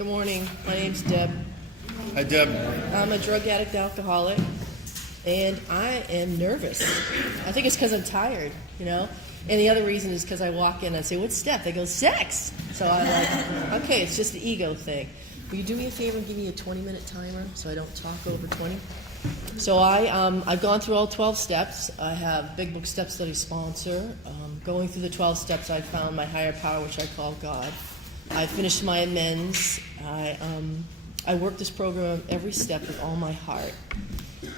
Good morning. My name's Deb. Hi, Deb. I'm a drug addict alcoholic, and I am nervous. I think it's because I'm tired, And the other reason is because I walk in and I say, "What's Steph?" They go, "Sex." So I'm like, okay, it's just the ego thing. Will you do me a favor and give me a 20-minute timer so I don't talk over 20? So I've gone through all 12 steps. I have Big Book Step Study sponsor. Going through the 12 steps, I found my higher power, which I call God. I finished my amends. I work this program every step with all my heart.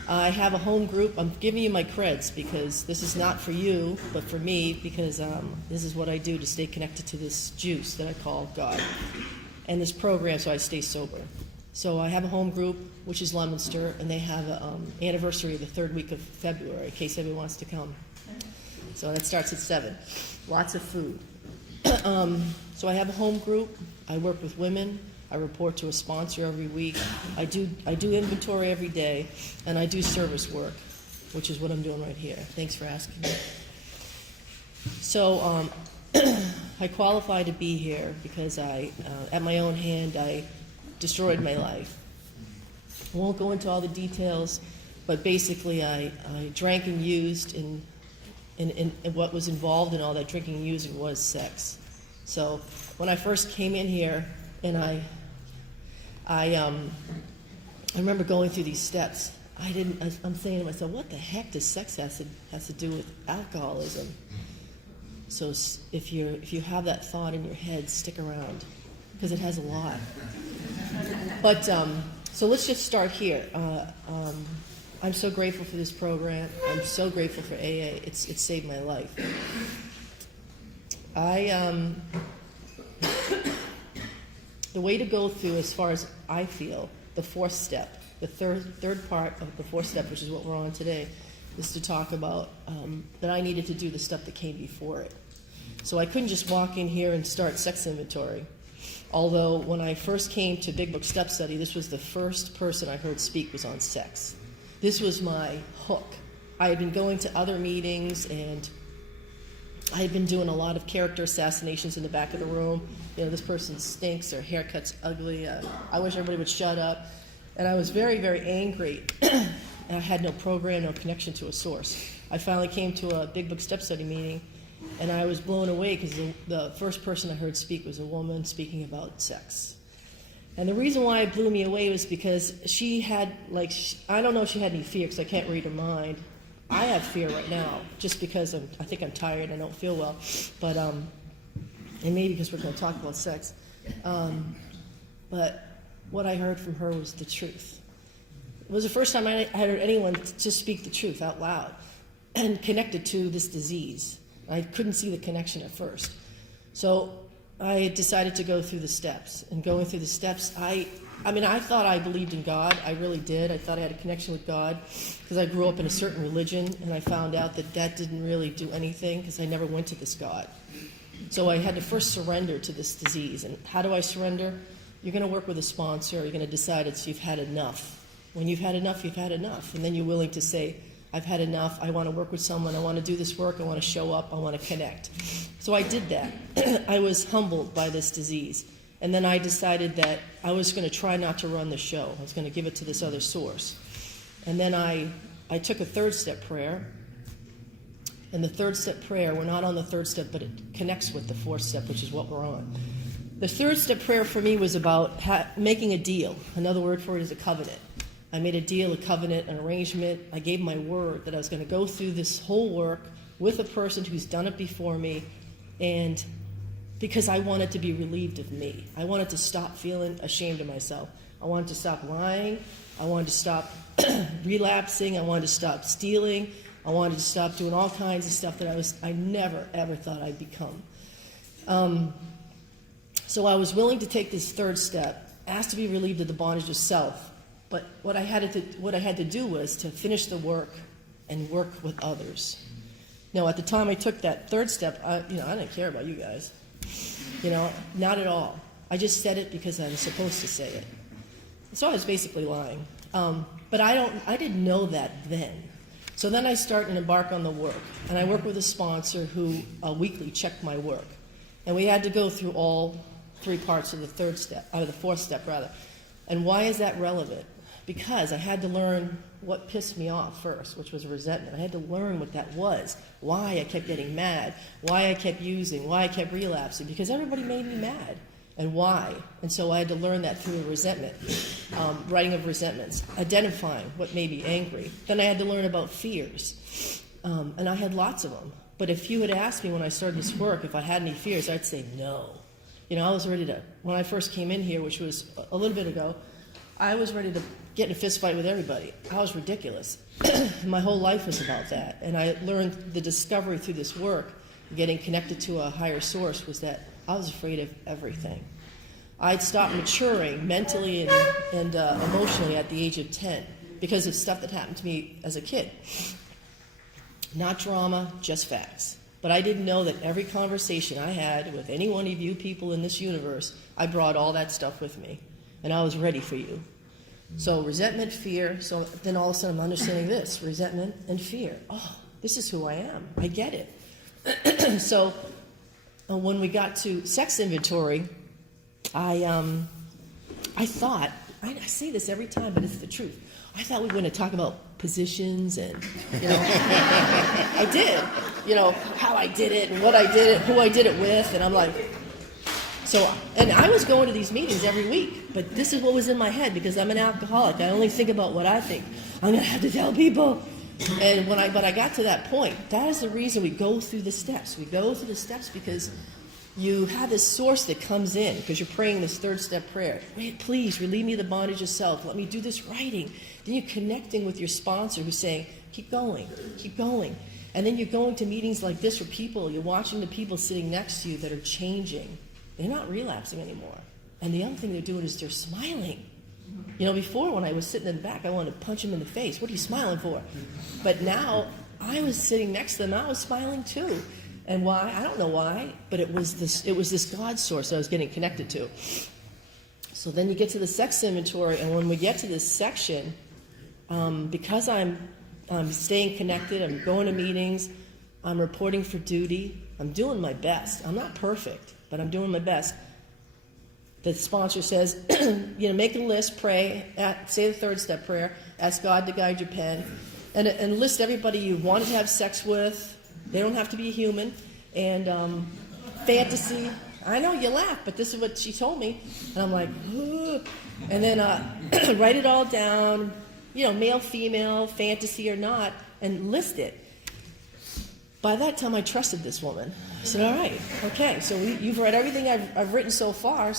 I have a home group. I'm giving you my creds because this is not for you, but for me, because this is what I do to stay connected to this juice that I call God, and this program so I stay sober. So I have a home group, which is Leominster, and they have an anniversary the third week of February, in case anyone wants to come. So that starts at 7. Lots of food. So I have a home group. I work with women. I report to a sponsor every week. I do inventory every day, and I do service work, which is what I'm doing right here. Thanks for asking me. So I qualify to be here because at my own hand, I destroyed my life. I won't go into all the details, but basically I drank and used, and what was involved in all that drinking and using was sex. So when I first came in here, and I remember going through these steps. I'm saying to myself, what the heck does sex has to do with alcoholism? So if you have that thought in your head, stick around, because it has a lot. But so let's just start here. I'm so grateful for this program. I'm so grateful for AA. It saved my life. The way to go through, as far as I feel, the fourth step, the third part of the fourth step, which is what we're on today, is to talk about that I needed to do the stuff that came before it. So I couldn't just walk in here and start sex inventory. Although when I first came to Big Book Step Study, this was the first person I heard speak was on sex. This was my hook. I had been going to other meetings, and I had been doing a lot of character assassinations in the back of the room. This person stinks, their haircut's ugly, I wish everybody would shut up. And I was very, very angry. And I had no program, no connection to a source. I finally came to a Big Book Step Study meeting, and I was blown away because the first person I heard speak was a woman speaking about sex. And the reason why it blew me away was because she had, I don't know if she had any fear, because I can't read her mind. I have fear right now, just because I think I'm tired, I don't feel well, but and maybe because we're going to talk about sex. But what I heard from her was the truth. It was the first time I heard anyone just speak the truth out loud and connected to this disease. I couldn't see the connection at first. So I decided to go through the steps. And going through the steps, I thought I believed in God. I really did. I thought I had a connection with God because I grew up in a certain religion, and I found out that didn't really do anything because I never went to this God. So I had to first surrender to this disease. And how do I surrender? You're going to work with a sponsor. You're going to decide you've had enough. When you've had enough, you've had enough. And then you're willing to say, I've had enough. I want to work with someone. I want to do this work. I want to show up. I want to connect. So I did that. I was humbled by this disease. And then I decided that I was going to try not to run the show. I was going to give it to this other source. And then I took a third step prayer. And the third step prayer, we're not on the third step, but it connects with the fourth step, which is what we're on. The third step prayer for me was about making a deal. Another word for it is a covenant. I made a deal, a covenant, an arrangement. I gave my word that I was going to go through this whole work with a person who's done it before me, and because I wanted to be relieved of me. I wanted to stop feeling ashamed of myself. I wanted to stop lying. I wanted to stop relapsing. I wanted to stop stealing. I wanted to stop doing all kinds of stuff that I never, ever thought I'd become. So I was willing to take this third step, asked to be relieved of the bondage of self. But what I had to do was to finish the work and work with others. Now, at the time I took that third step, I didn't care about you guys. Not at all. I just said it because I was supposed to say it. So I was basically lying. But I didn't know that then. So then I start and embark on the work. And I work with a sponsor who weekly checked my work. And we had to go through all three parts of the third step, out of the fourth step rather. And why is that relevant? Because I had to learn what pissed me off first, which was resentment. I had to learn what that was, why I kept getting mad, why I kept using, why I kept relapsing, because everybody made me mad, and why. And so I had to learn that through resentment, writing of resentments, identifying what made me angry. Then I had to learn about fears, and I had lots of them. But if you had asked me when I started this work if I had any fears, I'd say no. You know, I was ready to, when I first came in here, which was a little bit ago, I was ready to get in a fist fight with everybody. I was ridiculous. My whole life was about that. And I learned the discovery through this work, getting connected to a higher source, was that I was afraid of everything. I'd stopped maturing mentally and emotionally at the age of 10 because of stuff that happened to me as a kid. Not drama, just facts. But I didn't know that every conversation I had with any one of you people in this universe, I brought all that stuff with me. And I was ready for you. So resentment, fear, so then all of a sudden I'm understanding this, resentment and fear. Oh, this is who I am. I get it. So when we got to sex inventory, I thought, I say this every time, but it's the truth. I thought we were going to talk about positions and, you know, I did, you know, how I did it and what I did it, who I did it with, and I'm like, so, and I was going to these meetings every week, but this is what was in my head because I'm an alcoholic. I only think about what I think. I'm going to have to tell people. And when I got to that point, that is the reason we go through the steps. We go through the steps because you have this source that comes in because you're praying this third step prayer. Please relieve me of the bondage of self. Let me do this writing. Then you're connecting with your sponsor who's saying, keep going, keep going. And then you're going to meetings like this where you're watching the people sitting next to you that are changing. They're not relapsing anymore. And the other thing they're doing is they're smiling. You know, before when I was sitting in the back, I wanted to punch them in the face. What are you smiling for? But now I was sitting next to them. I was smiling too. And why? I don't know why, but it was this God source I was getting connected to. So then you get to the sex inventory, and when we get to this section, because I'm staying connected, I'm going to meetings, I'm reporting for duty, I'm doing my best. I'm not perfect, but I'm doing my best. The sponsor says, you know, make a list, pray, say the third step prayer, ask God to guide your pen, and list everybody you wanted to have sex with. They don't have to be a human. And fantasy. I know you laugh, but this is what she told me. And I'm like, ugh. And then write it all down, you know, male, female, fantasy or not, and list it. By that time, I trusted this woman. I said, all right, okay, so you've read everything I've written so far,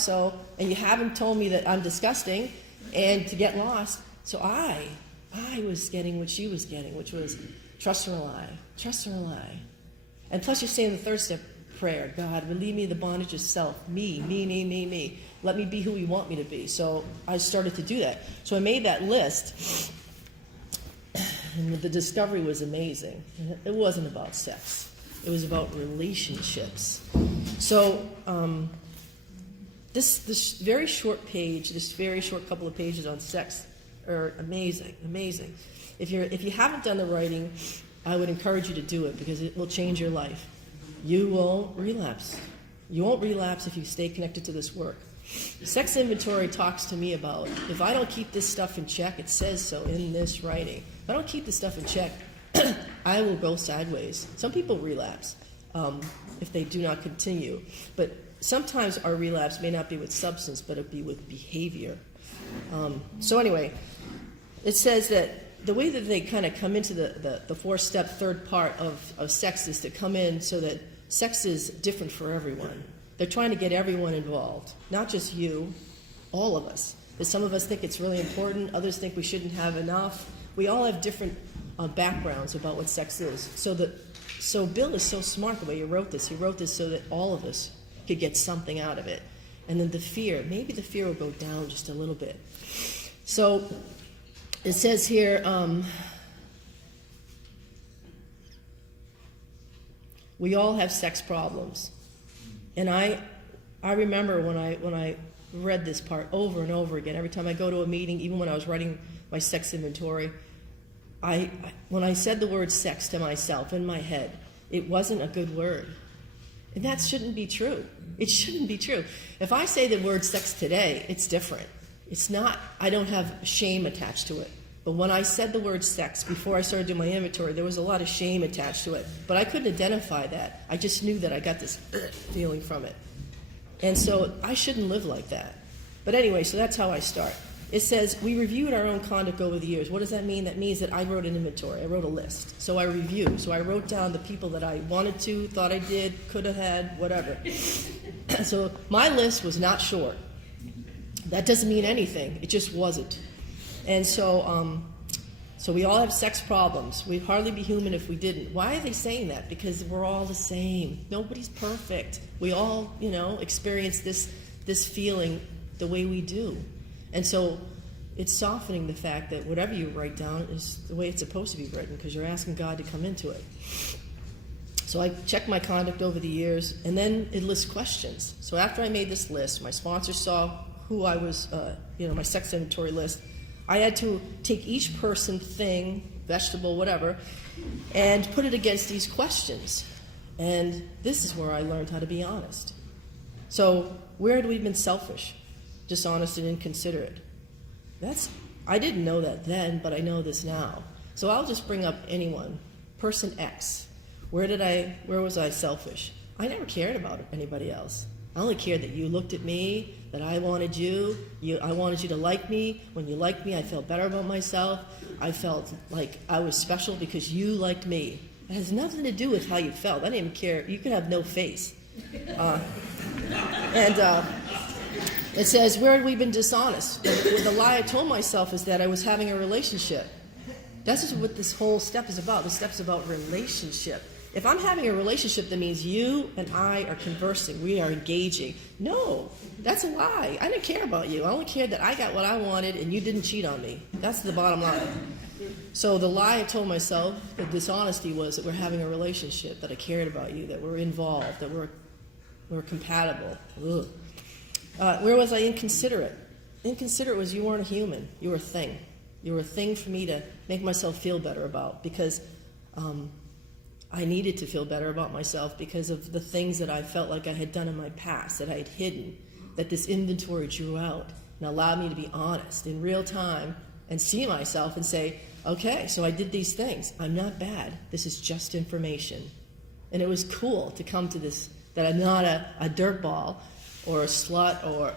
and you haven't told me that I'm disgusting and to get lost. So I was getting what she was getting, which was trust her and lie, trust her and lie. And plus you're saying the third step prayer, God, relieve me of the bondage of self, me. Let me be who you want me to be. So I started to do that. So I made that list, and the discovery was amazing. It wasn't about sex. It was about relationships. So this very short page, this very short couple of pages on sex are amazing. If you haven't done the writing, I would encourage you to do it because it will change your life. You won't relapse. You won't relapse if you stay connected to this work. Sex inventory talks to me about if I don't keep this stuff in check, it says so in this writing. If I don't keep this stuff in check, I will go sideways. Some people relapse if they do not continue. But sometimes our relapse may not be with substance, but it'll be with behavior. So anyway, it says that the way that they kind of come into the four-step third part of sex is to come in so that sex is different for everyone. They're trying to get everyone involved, not just you, all of us. Because some of us think it's really important, others think we shouldn't have enough. We all have different backgrounds about what sex is. So Bill is so smart the way he wrote this. He wrote this so that all of us could get something out of it. And then the fear, maybe the fear will go down just a little bit. So it says here, we all have sex problems. And I remember when I read this part over and over again, every time I go to a meeting, even when I was writing my sex inventory, when I said the word sex to myself in my head, it wasn't a good word. And that shouldn't be true. It shouldn't be true. If I say the word sex today, it's different. It's not, I don't have shame attached to it. But when I said the word sex, before I started doing my inventory, there was a lot of shame attached to it. But I couldn't identify that. I just knew that I got this feeling from it. And so I shouldn't live like that. But anyway, so that's how I start. It says, we reviewed our own conduct over the years. What does that mean? That means that I wrote an inventory. I wrote a list. So I reviewed. So I wrote down the people that I wanted to, thought I did, could have had, whatever. So my list was not short. That doesn't mean anything. It just wasn't. And so we all have sex problems. We'd hardly be human if we didn't. Why are they saying that? Because we're all the same. Nobody's perfect. We all, experience this feeling the way we do. And so it's softening the fact that whatever you write down is the way it's supposed to be written, because you're asking God to come into it. So I checked my conduct over the years, and then it lists questions. So after I made this list, my sponsor saw who I was, my sex inventory list. I had to take each person, thing, vegetable, whatever, and put it against these questions. And this is where I learned how to be honest. So where had we been selfish, dishonest, and inconsiderate? I didn't know that then, but I know this now. So I'll just bring up anyone. Person X. Where was I selfish? I never cared about anybody else. I only cared that you looked at me, that I wanted you. I wanted you to like me. When you liked me, I felt better about myself. I felt like I was special because you liked me. It has nothing to do with how you felt. I didn't even care. You could have no face. It says, where had we been dishonest? The lie I told myself is that I was having a relationship. That's just what this whole step is about. This step's about relationship. If I'm having a relationship, that means you and I are conversing. We are engaging. No, that's a lie. I didn't care about you. I only cared that I got what I wanted and you didn't cheat on me. That's the bottom line. So the lie I told myself, the dishonesty, was that we're having a relationship, that I cared about you, that we're involved, that we're compatible. Ugh. Where was I inconsiderate? Inconsiderate was you weren't a human. You were a thing. You were a thing for me to make myself feel better about, because I needed to feel better about myself because of the things that I felt like I had done in my past, that I had hidden, that this inventory drew out and allowed me to be honest in real time and see myself and say, okay, so I did these things. I'm not bad. This is just information. And it was cool to come to this, that I'm not a dirtball or a slut or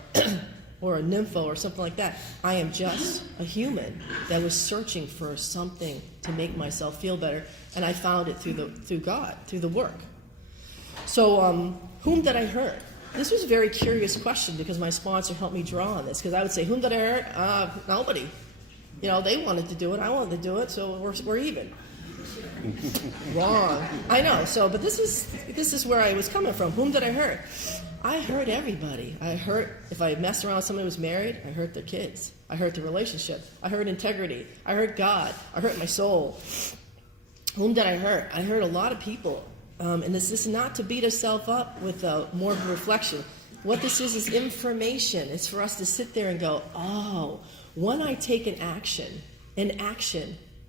a nympho or something like that. I am just a human that was searching for something to make myself feel better, and I found it through God, through the work. So, whom did I hurt? This was a very curious question, because my sponsor helped me draw on this, because I would say, whom did I hurt? Nobody. They wanted to do it, I wanted to do it, so we're even. Wrong. I know. So, but this is where I was coming from. Whom did I hurt? I hurt everybody. I hurt, if I messed around with somebody who was married, I hurt their kids. I hurt the relationship. I hurt integrity. I hurt God. I hurt my soul. Whom did I hurt? I hurt a lot of people. And this is not to beat ourselves up with more of a reflection. What this is information. It's for us to sit there and go, oh, when I take an action,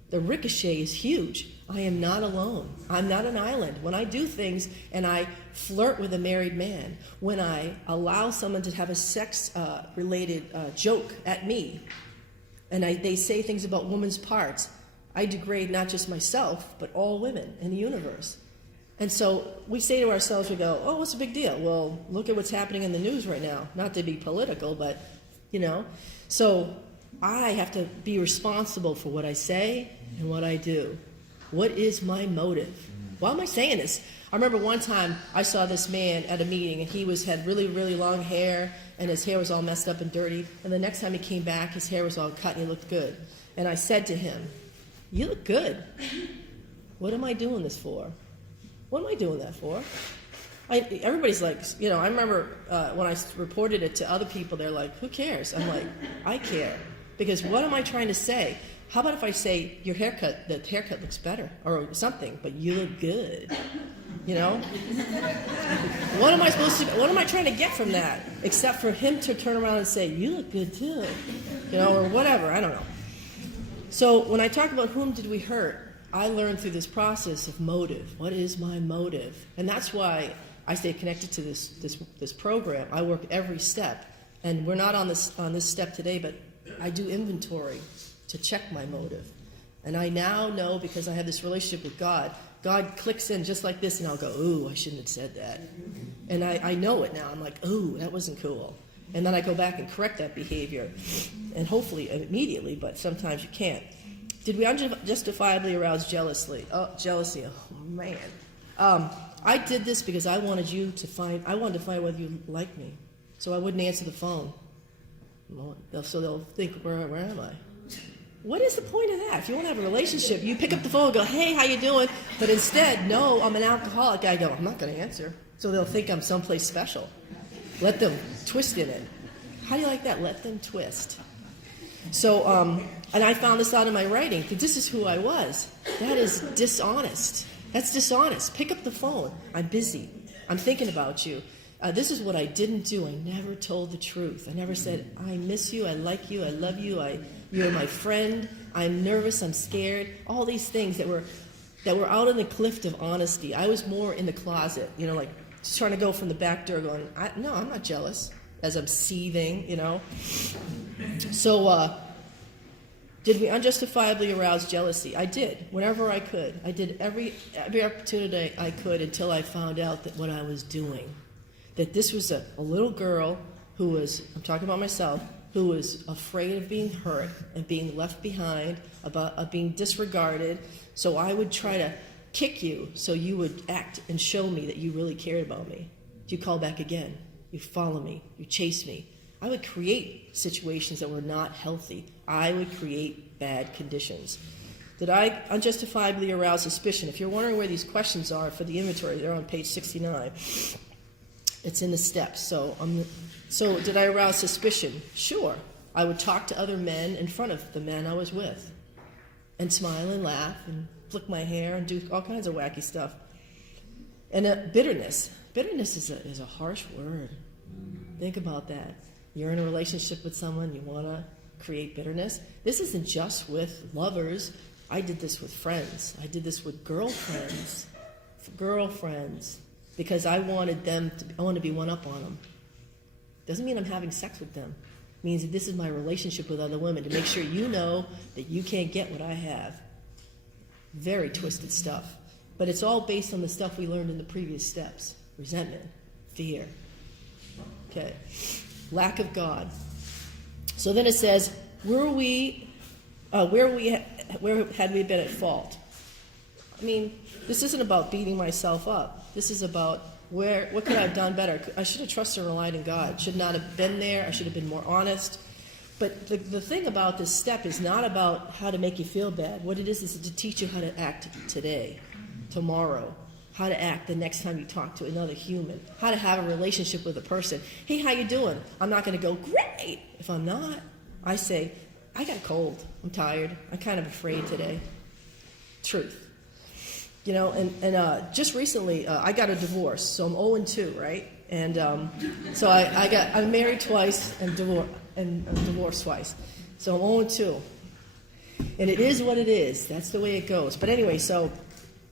the ricochet is huge. I am not alone. I'm not an island. When I do things and I flirt with a married man, when I allow someone to have a sex-related joke at me, and they say things about women's parts, I degrade not just myself, but all women in the universe. And so we say to ourselves, we go, oh, what's the big deal? Well, look at what's happening in the news right now. Not to be political, but, So I have to be responsible for what I say and what I do. What is my motive? Why am I saying this? I remember one time I saw this man at a meeting, and he had really, really long hair, and his hair was all messed up and dirty. And the next time he came back, his hair was all cut and he looked good. And I said to him, you look good. What am I doing this for? What am I doing that for? Everybody's like, I remember when I reported it to other people, they're like, who cares? I'm like, I care. Because what am I trying to say? How about if I say, the haircut looks better, or something, but you look good? What am I trying to get from that? Except for him to turn around and say, you look good too. Or whatever, I don't know. So when I talk about whom did we hurt, I learned through this process of motive. What is my motive? And that's why I stay connected to this program. I work every step. And we're not on this step today, but I do inventory to check my motive. And I now know, because I have this relationship with God, God clicks in just like this, and I'll go, ooh, I shouldn't have said that. And I know it now. I'm like, ooh, that wasn't cool. And then I go back and correct that behavior. And hopefully immediately, but sometimes you can't. Did we unjustifiably arouse jealousy? Oh, man. I did this because I wanted to find whether you like me. So I wouldn't answer the phone. So they'll think, where am I? What is the point of that? If you want to have a relationship, you pick up the phone and go, hey, how you doing? But instead, no, I'm an alcoholic. I go, I'm not going to answer. So they'll think I'm someplace special. Let them twist in it. How do you like that? Let them twist. So, and I found this out in my writing, because this is who I was. That is dishonest. That's dishonest. Pick up the phone. I'm busy. I'm thinking about you. This is what I didn't do. I never told the truth. I never said, I miss you, I like you, I love you, you're my friend, I'm nervous, I'm scared. All these things that were out on the cliff of honesty. I was more in the closet, like just trying to go from the back door going, no, I'm not jealous, as I'm seething, So, did we unjustifiably arouse jealousy? I did, whenever I could. I did every opportunity I could until I found out that what I was doing. That this was a little girl who was, I'm talking about myself, who was afraid of being hurt and being left behind, of being disregarded. So I would try to kick you so you would act and show me that you really cared about me. You call back again. You follow me. You chase me. I would create situations that were not healthy. I would create bad conditions. Did I unjustifiably arouse suspicion? If you're wondering where these questions are for the inventory, they're on page 69. It's in the steps. So did I arouse suspicion? Sure. I would talk to other men in front of the men I was with and smile and laugh and flick my hair and do all kinds of wacky stuff. And bitterness. Bitterness is a harsh word. Think about that. You're in a relationship with someone, you want to create bitterness. This isn't just with lovers. I did this with friends. I did this with girlfriends. Because I wanted to be one up on them. Doesn't mean I'm having sex with them. It means that this is my relationship with other women, to make sure you know that you can't get what I have. Very twisted stuff. But it's all based on the stuff we learned in the previous steps. Resentment, fear. Okay. Lack of God. So then it says, where had we been at fault? I mean, this isn't about beating myself up. This is about what could I have done better? I should have trusted and relied on God. Should not have been there. I should have been more honest. But the thing about this step is not about how to make you feel bad. What it is to teach you how to act today, tomorrow, how to act the next time you talk to another human, how to have a relationship with a person. Hey, how you doing? I'm not going to go, great, if I'm not. I say, I got a cold. I'm tired. I'm kind of afraid today. Truth. And just recently, I got a divorce, so I'm 0-2, right? And so I'm married twice and divorced twice. So I'm 0-2. And it is what it is. That's the way it goes. But anyway, so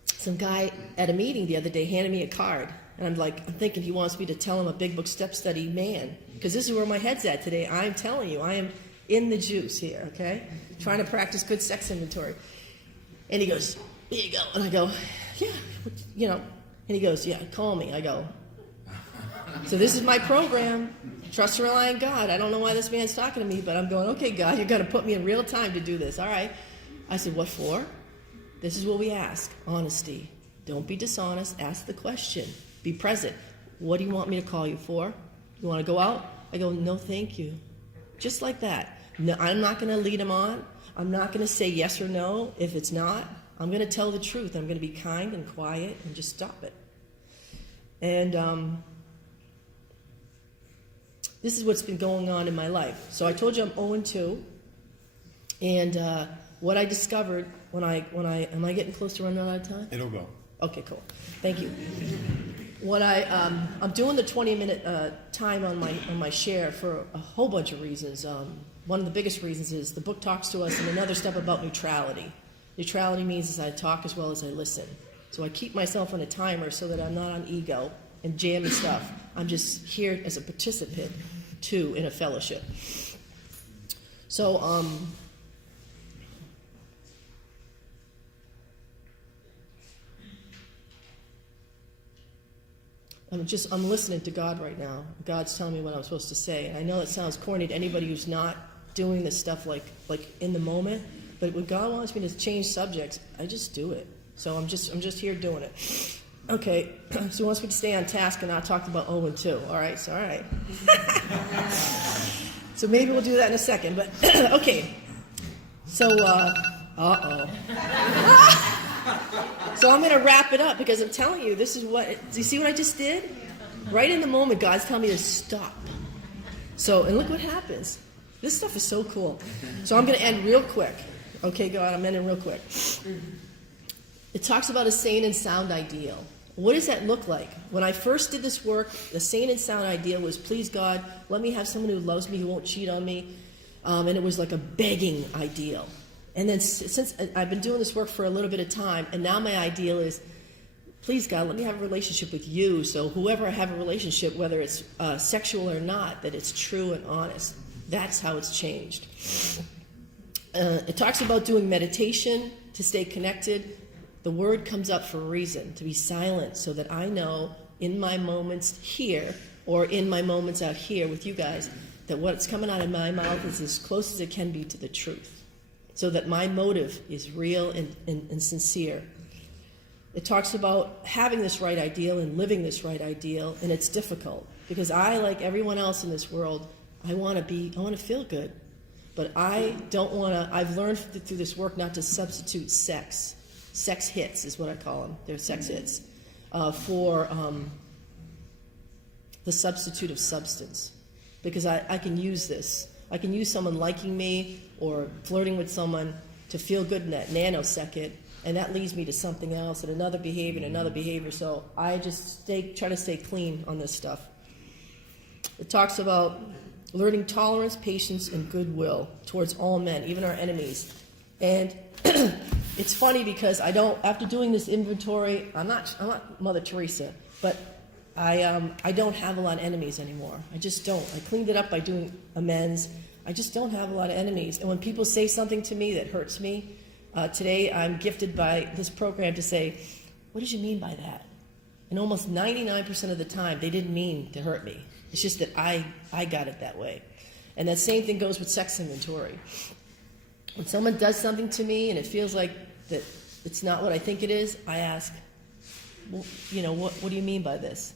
some guy at a meeting the other day handed me a card. And I'm thinking he wants me to tell him a Big Book Step Study man. Because this is where my head's at today. I'm telling you, I am in the juice here, okay? Trying to practice good sex inventory. And he goes, here you go. And I go, yeah, And he goes, yeah, call me. I go, so this is my program. Trust and rely on God. I don't know why this man's talking to me, but I'm going, okay, God, you're going to put me in real time to do this. All right. I said, what for? This is what we ask. Honesty. Don't be dishonest. Ask the question. Be present. What do you want me to call you for? You want to go out? I go, no, thank you. Just like that. No, I'm not going to lead him on. I'm not going to say yes or no if it's not. I'm going to tell the truth. I'm going to be kind and quiet and just stop it. And this is what's been going on in my life. So I told you I'm 0-2. And what I discovered when I am I getting close to running out of time? It'll go. Okay, cool. Thank you. What I'm doing the 20-minute time on my share for a whole bunch of reasons. One of the biggest reasons is the book talks to us in another step about neutrality. Neutrality means is I talk as well as I listen. So I keep myself on a timer so that I'm not on ego and jammy stuff. I'm just here as a participant, too, in a fellowship. So, I'm listening to God right now. God's telling me what I'm supposed to say. And I know it sounds corny to anybody who's not doing this stuff like in the moment, but when God wants me to change subjects, I just do it. So I'm just here doing it. Okay, so he wants me to stay on task and not talk about 0 and 2. All right, all right. So maybe we'll do that in a second, but okay. So, So I'm going to wrap it up because I'm telling you, this is what, do you see what I just did? Right in the moment, God's telling me to stop. So, and look what happens. This stuff is so cool. So I'm going to end real quick. Okay, God, I'm ending real quick. It talks about a sane and sound ideal. What does that look like? When I first did this work, the sane and sound ideal was, please God, let me have someone who loves me, who won't cheat on me. And it was like a begging ideal. And then since I've been doing this work for a little bit of time, and now my ideal is, please God, let me have a relationship with you. So whoever I have a relationship, whether it's sexual or not, that it's true and honest. That's how it's changed. It talks about doing meditation to stay connected. The word comes up for a reason, to be silent, so that I know in my moments here or in my moments out here with you guys that what's coming out of my mouth is as close as it can be to the truth, so that my motive is real and sincere. It talks about having this right ideal and living this right ideal, and it's difficult because I, like everyone else in this world, I want to feel good, but I don't want to. I've learned through this work not to substitute sex. Sex hits is what I call them. They're sex hits for the substitute of substance, because I can use this. I can use someone liking me or flirting with someone to feel good in that nanosecond, and that leads me to something else and another behavior. So I just try to stay clean on this stuff. It talks about learning tolerance, patience, and goodwill towards all men, even our enemies. And it's funny because after doing this inventory, I'm not Mother Teresa, but I don't have a lot of enemies anymore. I just don't. I cleaned it up by doing amends. I just don't have a lot of enemies. And when people say something to me that hurts me, today I'm gifted by this program to say, what did you mean by that? And almost 99% of the time, they didn't mean to hurt me. It's just that I got it that way. And that same thing goes with sex inventory. When someone does something to me and it feels like that it's not what I think it is, I ask, well, what do you mean by this?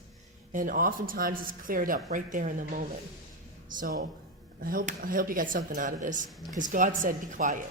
And oftentimes it's cleared up right there in the moment. So I hope you got something out of this, because God said, be quiet.